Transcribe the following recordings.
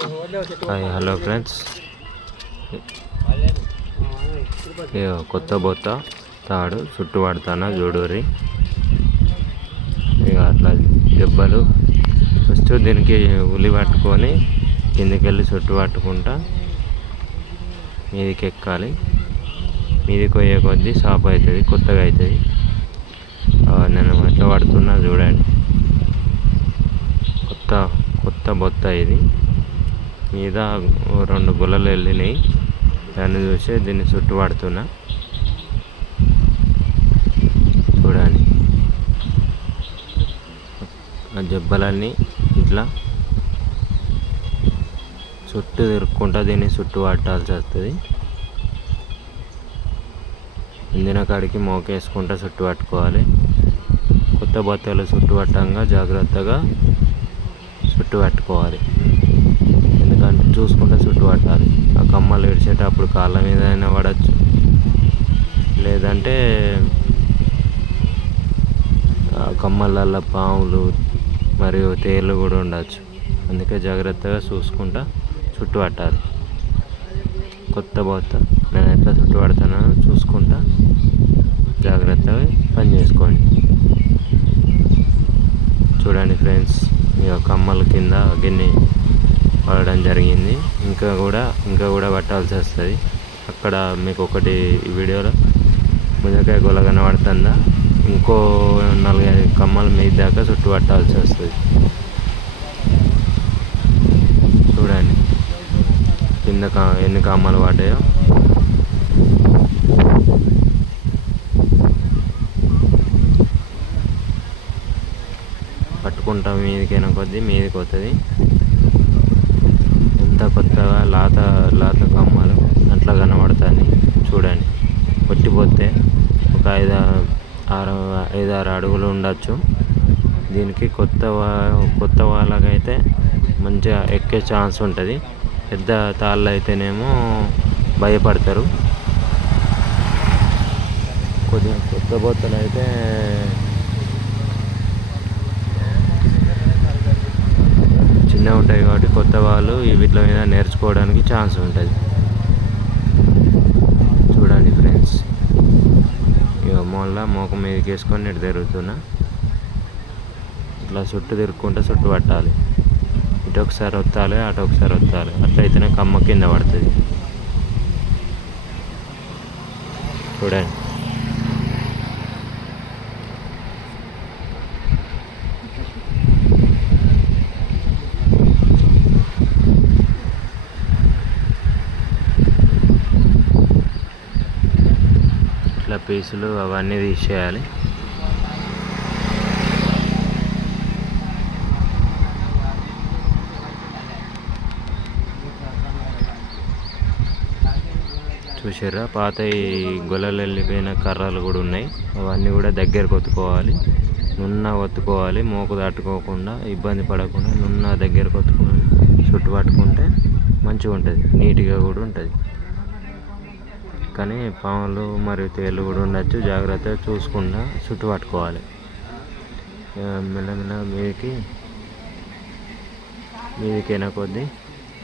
Hi hello friends కొత్త బొత్త తాడు చుట్టూ పడతానా చూడూరి ఇక అట్లా దెబ్బలు. ఫస్ట్ దీనికి ఉలి పట్టుకొని కిందికి వెళ్ళి చుట్టూ పట్టుకుంటా. మీదికి ఎక్కాలి. మీదికి పోయే కొద్దీ షాప్ అవుతుంది కొత్తగా అవుతుంది నేను ఎట్లా పడుతున్నా చూడండి. కొత్త కొత్త బొత్త ఇది. మీద ఓ రెండు గుల్లలు వెళ్ళినాయి. దాన్ని చూసి దీన్ని చుట్టూ పడుతున్నా. ఆ జబ్బలన్నీ ఇట్లా చుట్టూ తిరుక్కుంటా దీన్ని చుట్టూ పట్టాల్సి వస్తుంది. ఇందిన కాడికి మోకేసుకుంటా చుట్టుపట్టుకోవాలి కొత్త బత్తలు చుట్టు పట్టంగా జాగ్రత్తగా చుట్టు పట్టుకోవాలి. పట్టాలి ఆ కమ్మలు విడిచేటప్పుడు కాళ్ళ మీద అయినా పడచ్చు. లేదంటే ఆ కమ్మలల్లో పాములు మరియు తేళ్ళు కూడా ఉండొచ్చు. అందుకే జాగ్రత్తగా చూసుకుంటా చుట్టుపట్టాలి కొత్త బొత్త నేను ఎట్లా చుట్టుపడతానో చూసుకుంటా. జాగ్రత్తగా పని చేసుకోండి. చూడండి ఫ్రెండ్స్ ఇక కమ్మల కింద గిన్నె పడడం జరిగింది. ఇంకా కూడా ఇంకా కూడా పట్టాల్సి వస్తుంది. అక్కడ మీకు ఒకటి వీడియోలో మునక్కాయ గొల కనబడుతుందా? ఇంకో నాలుగైదు కమ్మల మీద దాకా చుట్టూ పట్టాల్సి వస్తుంది. చూడండి. కింద కా- ఎన్ని కమ్మలు పడ్డాయో. పట్టుకుంటాం మీదకైనా కొద్దీ మీదకి వస్తుంది. కొత్త కొత్తగా లాత లాత కమ్మలు అట్లా కనబడతాయి చూడండి. కొట్టిపోతే ఒక ఐదు ఆరు ఐదు ఆరు అడుగులు ఉండొచ్చు. దీనికి కొత్త కొత్త వాళ్ళకైతే మంచిగా ఎక్కే ఛాన్స్ ఉంటుంది. పెద్ద తాళ్ళు అయితేనేమో భయపడతారు. కొద్దిగా కొత్త బొత్తలు అయితే చిన్నగా ఉంటాయి కాబట్టి కొత్త వాళ్ళు వీటిలో వీటి మీద నేర్చుకోవడానికి ఛాన్స్ ఉంటుంది. చూడండి ఫ్రెండ్స్. ఇక మొల్ల మోక మీదకి వేసుకొని ఇటు తిరుగుతున్నా. ఇట్లా చుట్టూ తిరుక్కుంటే చుట్టూ పట్టాలి. ఇటు ఒకసారి వత్తాలి అటు ఒకసారి వత్తాలి అట్లయితేనే కమ్మ కింద పడుతుంది. చూడండి ఇట్లా పీసులు అవన్నీ తీసేయాలి. చూసారా పాత గొల్లలు వెళ్ళిపోయిన కర్రలు కూడా ఉన్నాయి. అవన్నీ కూడా దగ్గరకు ఒత్తుకోవాలి. నున్న ఒత్తుకోవాలి మోకు దాటుకోకుండా ఇబ్బంది పడకుండా నున్న దగ్గరకు ఒత్తుకొని చుట్టు పట్టుకుంటే మంచిగా ఉంటుంది నీట్గా కూడా ఉంటుంది. కానీ పాములు మరియు తేళ్ళు కూడా ఉండొచ్చు. జాగ్రత్తగా చూసుకుండా చుట్టు పట్టుకోవాలి. మెల్లమెల్ల మీదకి మీదకైనా కొద్దీ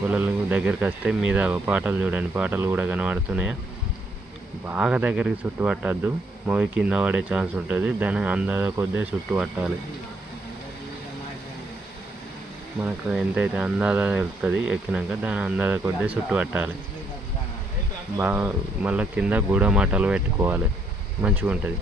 గుల్లలు దగ్గరికి వస్తే మీద పాటలు చూడండి. పాటలు కూడా కనబడుతున్నాయా? బాగా దగ్గరికి చుట్టు పట్టద్దు. మోగి కింద పడే ఛాన్స్ ఉంటుంది. దాని అందాజ కొద్దే చుట్టు పట్టాలి. మనకు ఎంతైతే అందాజ వెళ్తుంది ఎక్కినాక దాని అందాజ కొద్దే చుట్టు పట్టాలి. బాగా మళ్ళీ కింద గూడ మాటలు పెట్టుకోవాలి. మంచిగా ఉంటుంది.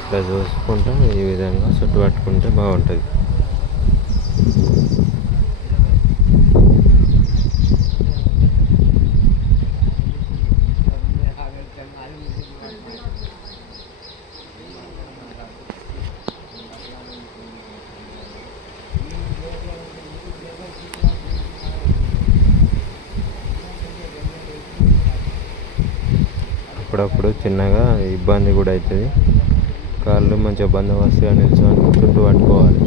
ఇట్లా చూసుకుంటా ఈ విధంగా చుట్టు పట్టుకుంటే బాగుంటుంది. అప్పుడప్పుడు చిన్నగా ఇబ్బంది కూడా అవుతుంది కాళ్ళు మంచిగా బందోబస్తుగా నిల్చొని చుట్టూ పట్టుకోవాలి.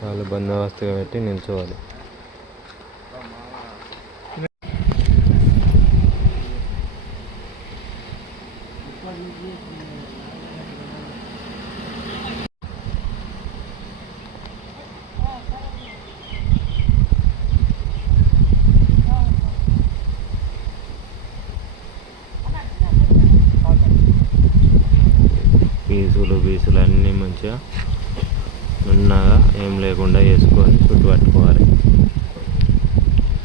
కాళ్ళు బందోబస్తుగా పెట్టి నిల్చోవాలి. పీసులు పీసులు అన్నీ మంచిగా నున్నగా ఏం లేకుండా వేసుకొని చుట్టు పట్టుకోవాలి.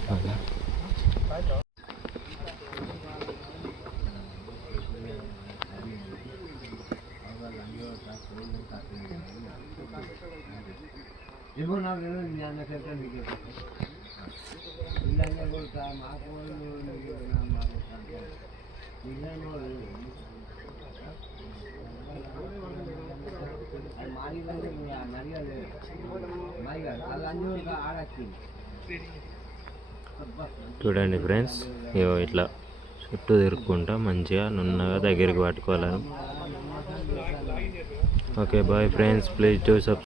అలా. చూడండి ఫ్రెండ్స్ ఇగో ఇట్లా చుట్టూ తిరుక్కుంటా మంచిగా నున్నగా దగ్గరికి పట్టుకోవాలని. Okay bye friends please do sub